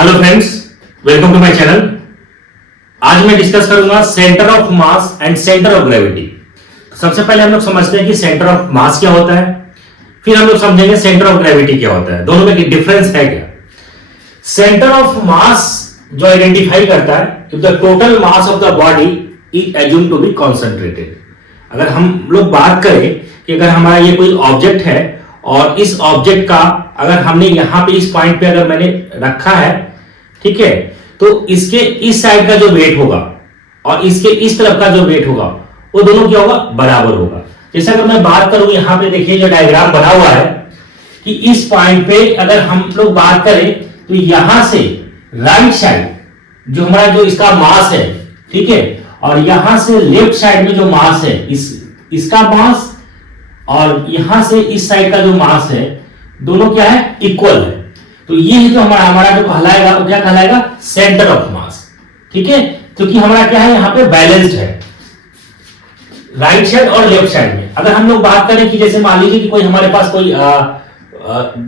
Hello friends, welcome to my channel. आज मैं discuss करूंगा centre of mass and centre of gravity. सबसे पहले हम लोग समझते हैं कि सेंटर ऑफ मास क्या होता है, फिर हम लोग समझेंगे सेंटर ऑफ ग्रेविटी क्या होता है, दोनों में डिफरेंस है क्या। सेंटर ऑफ मास जो आइडेंटिफाई करता है if the total mass of the body is assume to be concentrated. अगर हम लोग बात करें कि अगर हमारा ये कोई ऑब्जेक्ट है और इस ऑब्जेक्ट का अगर हमने यहां पे इस पॉइंट पे अगर मैंने रखा है, ठीक है, तो इसके इस साइड का जो वेट होगा और इसके इस तरफ का जो वेट होगा वो दोनों क्या होगा, बराबर होगा। जैसे अगर मैं बात करूं, यहां पे देखिए जो डायग्राम बना हुआ है कि इस पॉइंट पे अगर हम लोग बात करें तो यहां से राइट साइड जो हमारा जो इसका मास है, ठीक है, और यहां से लेफ्ट साइड में जो मास है इसका मास और यहां से इस साइड का जो मास है दोनों क्या है, इक्वल है। तो ये जो हमारा जो कहलाएगा वो क्या कहलाएगा, सेंटर ऑफ मास। ठीक है, क्योंकि हमारा क्या है यहाँ पे बैलेंस्ड है राइट साइड और लेफ्ट साइड में। अगर हम लोग बात करें कि जैसे मान लीजिए कि कोई हमारे पास कोई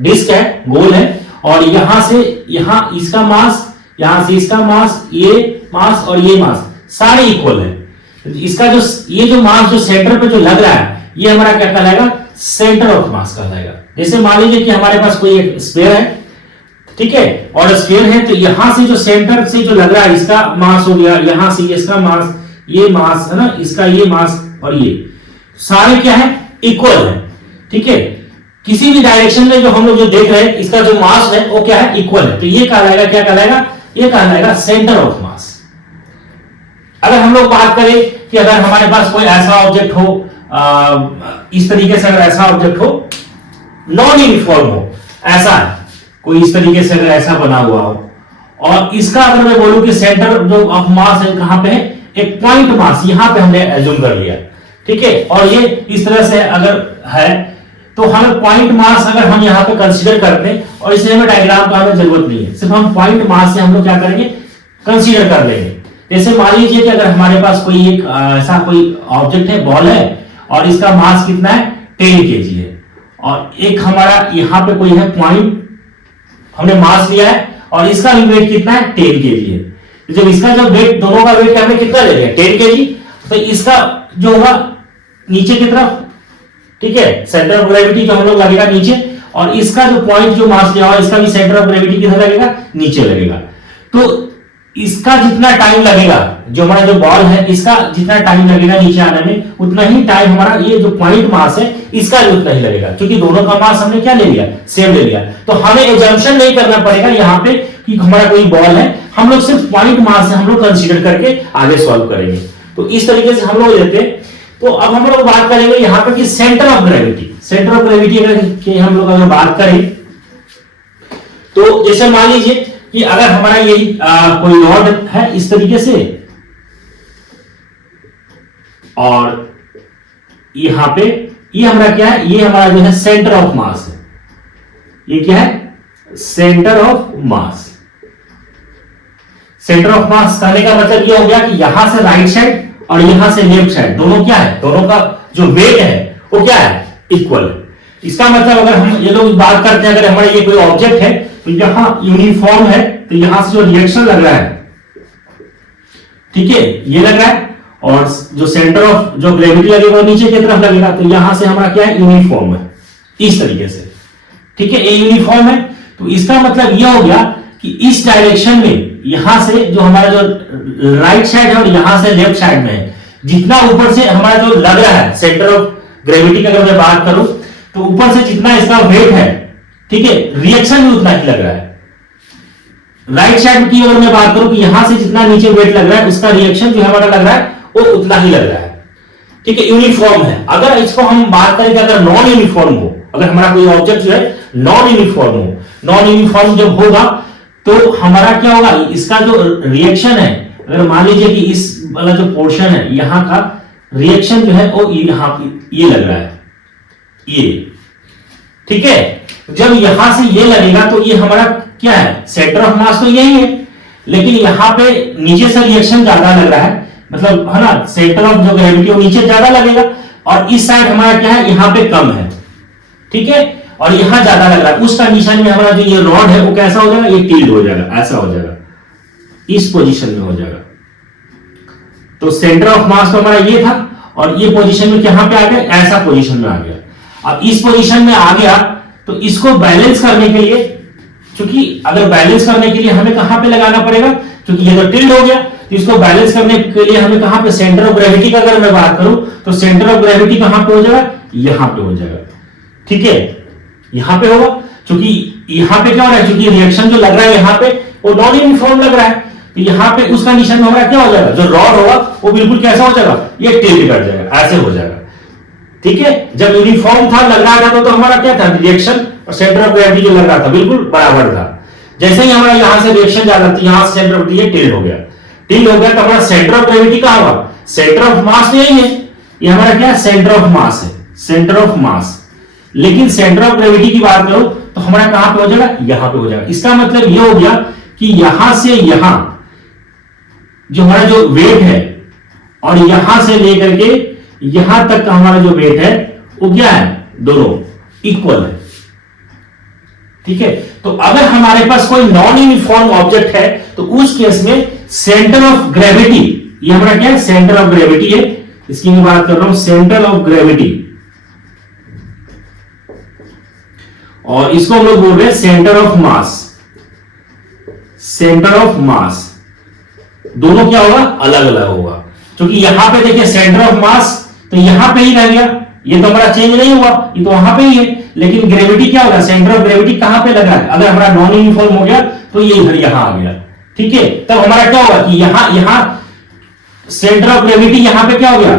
डिस्क है, गोल है, और यहां से यहां इसका मास, यहां से इसका मास, ये मास और ये मास सारे इक्वल है। इसका जो ये जो मास जो सेंटर पे जो लग रहा है ये हमारा क्या कहलाएगा, सेंटर ऑफ मास कहलाएगा। जैसे मान लीजिए कि हमारे पास कोई एक स्फीयर है, ठीक है, और स्फीयर है तो यहां से जो सेंटर से जो लग रहा है इसका मास हो गया, यहां से इसका मास, ये मास है ना, इसका ये मास और ये सारे क्या है, इक्वल है। ठीक है, किसी भी डायरेक्शन में जो हम लोग जो देख रहे हैं इसका जो मास है वो क्या है, इक्वल है। तो ये कहलाएगा, क्या कहलाएगा, ये कहलाएगा सेंटर ऑफ मास। अगर हम लोग बात करें कि अगर हमारे पास कोई ऐसा ऑब्जेक्ट हो, इस तरीके से अगर ऐसा ऑब्जेक्ट हो, नॉन यूनिफॉर्म हो, ऐसा है कोई इस तरीके से अगर ऐसा बना हुआ हो, और इसका अगर मैं बोलूं कि सेंटर जो ऑफ मास है कहां पे है, एक पॉइंट मास यहां पे हमने एज्यूम कर लिया, ठीक है, और ये इस तरह से अगर है तो हमें पॉइंट मास अगर हम यहां पे कंसीडर करते हैं, और इसलिए हमें डायग्राम का हमें जरूरत नहीं है, सिर्फ हम पॉइंट मास से हम लोग क्या करेंगे, कंसीडर कर लेंगे। जैसे मान लीजिए कि अगर हमारे पास कोई एक ऐसा कोई ऑब्जेक्ट है, बॉल है, और इसका मास कितना है, 10 kg है, और एक हमारा यहां पे कोई है पॉइंट, हमने मास लिया है और इसका भी वेट कितना है, 10 kg है। तो जब इसका जो वेट, दोनों का वेट हमने कितना ले लिया, 10 kg, तो इसका जो होगा नीचे की तरफ, ठीक है, सेंटर ऑफ ग्रेविटी जो हम लोग लगेगा नीचे, और इसका जो पॉइंट जो मास लिया हुआ इसका भी सेंटर ऑफ ग्रेविटी किधर लगेगा, नीचे लगेगा। तो इसका जितना टाइम लगेगा, जो हमारा जो बॉल है इसका जितना टाइम लगेगा नीचे आने में, उतना ही टाइम हमारा ये जो पॉइंट मास है इसका भी उतना ही लगेगा, क्योंकि दोनों का मास हमने क्या ले लिया, सेम ले लिया। तो हमें एजम्पशन नहीं करना पड़ेगा यहाँ पे कि हमारा कोई बॉल है, हम लोग सिर्फ पॉइंट मास से हम लोग कंसीडर करके आगे सॉल्व करेंगे। तो इस तरीके से हम लोग लेते हैं। तो अब हम लोग बात करेंगे यहाँ पे कि centre of gravity. Centre of gravity अगर हम लोग अगर बात करें तो जैसे मान लीजिए कि अगर हमारा यही कोई रॉड है इस तरीके से, और यहां पे ये हमारा क्या है, ये हमारा जो है सेंटर ऑफ मास है। ये क्या है, centre of mass. Centre of मास कहने का मतलब ये हो गया कि यहां से राइट साइड और यहां से लेफ्ट साइड दोनों क्या है, दोनों का जो वेट है वो क्या है, इक्वल है। इसका मतलब अगर हम ये लोग बात करते हैं, अगर हमारा ये कोई ऑब्जेक्ट है तो यहां यूनिफॉर्म है, तो यहां से जो रिएक्शन लग रहा है, ठीक है, ये लग रहा है, और जो सेंटर ऑफ जो ग्रेविटी लगेगा वो नीचे की तरफ लगेगा, तो यहां से हमारा क्या है, यूनिफॉर्म है इस तरीके से। ठीक है, ये यूनिफॉर्म है। तो इसका मतलब यह हो गया कि इस डायरेक्शन में यहां से जो हमारा जो राइट साइड है और यहां से लेफ्ट साइड में है, जितना ऊपर से हमारा जो लग रहा है सेंटर ऑफ ग्रेविटी की अगर मैं बात करूं तो ऊपर से जितना इसका वेट है, ठीक है, रिएक्शन भी उतना ही लग रहा है। राइट साइड की अगर मैं बात करूं कि यहां से जितना नीचे वेट लग रहा है उसका रिएक्शन जो हमारा लग रहा है वो उतना ही लग रहा है। ठीक है, यूनिफॉर्म है। अगर इसको हम बात करें कि अगर नॉन यूनिफॉर्म हो, अगर हमारा कोई ऑब्जेक्ट जो है नॉन यूनिफॉर्म हो, नॉन यूनिफॉर्म जब होगा तो हमारा क्या होगा, इसका जो रिएक्शन है, अगर मान लीजिए कि इस वाला जो पोर्शन है यहां का रिएक्शन जो है वो यहां ये लग रहा है, ये, ठीक है, जब यहां से ये लगेगा तो ये हमारा क्या है, सेंटर ऑफ मास तो यही है, लेकिन यहां पे नीचे से रिएक्शन ज्यादा लग रहा है, मतलब है ना, सेंटर ऑफ जो ग्रेविटी वो नीचे ज्यादा लगेगा, और इस साइड हमारा क्या है, यहां पे कम है। ठीक है, और यहां ज्यादा लग रहा है, उस कंडीशन में हमारा जो ये रॉड है वो कैसा हो जाएगा, ये टिल्ट हो जाएगा, ऐसा हो जाएगा, इस पोजीशन में हो जाएगा। तो सेंटर ऑफ मास तो हमारा ये था और ये पोजीशन में कहां पे आ गया, ऐसा पोजीशन में आ गया। अब इस पोजीशन में आ गया तो इसको बैलेंस करने के लिए, क्योंकि अगर बैलेंस करने के लिए हमें कहां पे लगाना पड़ेगा, क्योंकि ये तो टिल्ट हो गया, तो इसको बैलेंस करने के लिए हमें कहां पे, सेंटर ऑफ ग्रेविटी का अगर मैं बात करूं तो सेंटर ऑफ ग्रेविटी कहां पे हो जाएगा, यहां पे हो जाएगा। ठीक है, यहां पे होगा, क्योंकि यहां पे क्या हो रहा है, क्योंकि रिएक्शन जो लग रहा है यहां पे वो नॉन यूनिफॉर्म लग रहा है, तो यहां पे उस कंडीशन में हमारा क्या हो जाएगा, जो रॉड होगा वो बिल्कुल कैसा हो जाएगा, ये टिल्ट कर जाएगा, ऐसे हो जाएगा। ठीक है, जब यूनिफॉर्म था, लग रहा था, तो हमारा क्या था, रिएक्शन और सेंटर ऑफ ग्रेविटी जो लग रहा था बिल्कुल बराबर था। जैसे ही हमारा यहां से रिएक्शन ज्यादा था, यहां से सेंटर ऑफ ग्रेविटी टिल्ट हो गया, टिल्ट हो गया, तो हमारा सेंटर ऑफ ग्रेविटी कहां होगा, सेंटर ऑफ मास यही है, ये हमारा क्या, सेंटर ऑफ मास है, सेंटर ऑफ मास। लेकिन सेंटर ऑफ ग्रेविटी की बात करो तो हमारा कहां पे हो जाएगा, यहां पे हो जाएगा। इसका मतलब यह हो गया कि यहां से यहां जो हमारा जो वेट है और यहां से लेकर के यहां तक का हमारा जो वेट है वो क्या है, दोनों इक्वल है। ठीक है, तो अगर हमारे पास कोई नॉन यूनिफॉर्म ऑब्जेक्ट है तो उस केस में सेंटर ऑफ ग्रेविटी, ये हमारा क्या है, सेंटर ऑफ ग्रेविटी है, इसकी मैं बात कर रहा हूं, सेंटर ऑफ ग्रेविटी, और इसको हम लोग बोल रहे हैं centre of mass. Centre of मास दोनों क्या होगा, अलग अलग होगा, क्योंकि यहां पे देखिए सेंटर ऑफ मास तो यहां पे ही रह गया, ये तो हमारा चेंज नहीं हुआ, ये तो वहां पे ही है। लेकिन ग्रेविटी क्या होगा, सेंटर ऑफ ग्रेविटी कहां पे लगा है, अगर हमारा नॉन यूनिफॉर्म हो गया तो ये इधर यहां आ गया। ठीक है, तब हमारा क्या होगा कि यहां सेंटर ऑफ ग्रेविटी यहां पे क्या हो गया,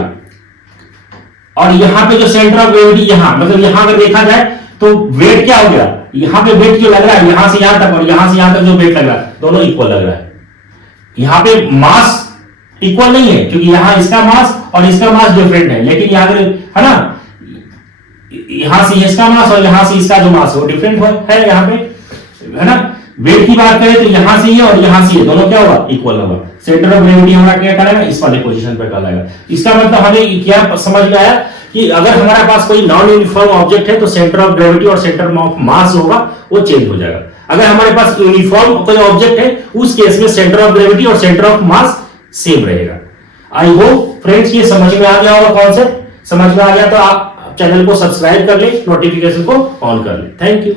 और यहां पे जो सेंटर ऑफ ग्रेविटी यहां, मतलब यहां अगर देखा जाए तो वेट क्या हो गया, यहां पे वेट जो लग रहा है यहां से यहां तक और यहां से यहां तक जो वेट लग रहा है दोनों इक्वल लग रहा है। यहां पे मास इक्वल नहीं है, क्योंकि यहां इसका मास और इसका मास डिफरेंट है, लेकिन यहां है ना, यहां से इसका मास और यहां से इसका जो मास वो डिफरेंट है यहां पे, है ना। वेट की बात करें तो यहां से ये और यहां से ये दोनों क्या होगा, इक्वल होगा। सेंटर ऑफ ग्रेविटी हमारा क्या करेगा, इस वाले पोजीशन पे कहलाएगा। इसका मतलब हमें क्या समझ में आया कि अगर हमारे पास कोई नॉन यूनिफॉर्म ऑब्जेक्ट है तो सेंटर ऑफ ग्रेविटी और सेंटर ऑफ मास होगा वो चेंज हो जाएगा। अगर हमारे पास यूनिफॉर्म कोई ऑब्जेक्ट है उस केस में सेंटर ऑफ ग्रेविटी और सेंटर ऑफ मास सेम रहेगा। आई होप फ्रेंड्स ये समझ में आ गया होगा कॉन्सेप्ट। समझ में आ गया तो आप चैनल को सब्सक्राइब कर ले, नोटिफिकेशन को ऑन कर ले। Thank you.